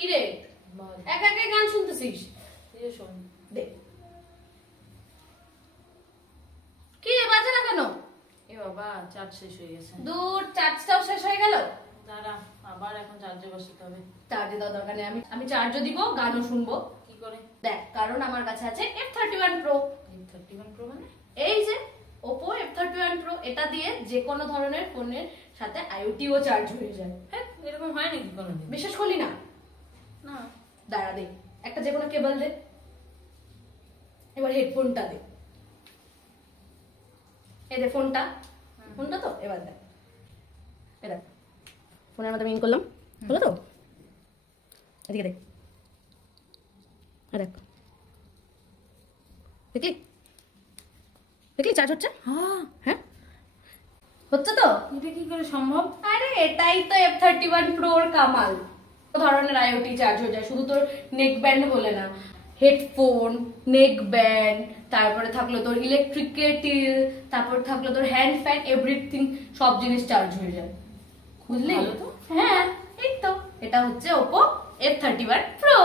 কি রে একা একা গান শুনতেছিস? শোন দে কি রে বাজে না কেন? এ বাবা চার্জ শেষ হয়ে গেছে। দূর চার্জটাও শেষ হয়ে গেল। দাঁড়া আবার এখন চার্জে বসাতে হবে। চার্জে দেওয়ার দরকার নেই, আমি চার্জও দিব গানও শুনবো। কি করে? দেখ কারণ আমার কাছে আছে F31 Pro। F31 Pro মানে? এই যে Oppo F31 Pro, এটা দিয়ে যে কোনো ধরনের ফোনের সাথে IoT ও চার্জ হয়ে যায়। হ্যাঁ এরকম হয় নাকি কোনোদিন? বিশ্বাস করলি না? না। দাঁড়া দে, একটা যে কোনো কেবল দে, এবার হেডফোনটা দে। এই দে ফোনটা, ফোনটা তো এবার দেখ, এটা ফোনের মধ্যে আমি ইন করলাম, হলো তো? এদিকে দেখ, দেখ দেখলি দেখলি চার্জ হচ্ছে? হ্যাঁ হচ্ছে তো। এটা কি করে সম্ভব? আরে এটাই তো F31 Pro এর কামাল। ধরনের IoT চার্জ হয়ে যায়, শুধু তোর নেক ব্যান্ড বলে না, হেডফোন, নেক ব্যান্ড, তারপরে থাকলো তোর ইলেকট্রিক কেটেল, তারপর থাকলো তোর হ্যান্ড ফ্যান, এভরিথিং, সব জিনিস চার্জ হয়ে যায়। বুঝলি? ভালো তো। হ্যাঁ এই তো, এটা হচ্ছে Oppo F31 Pro।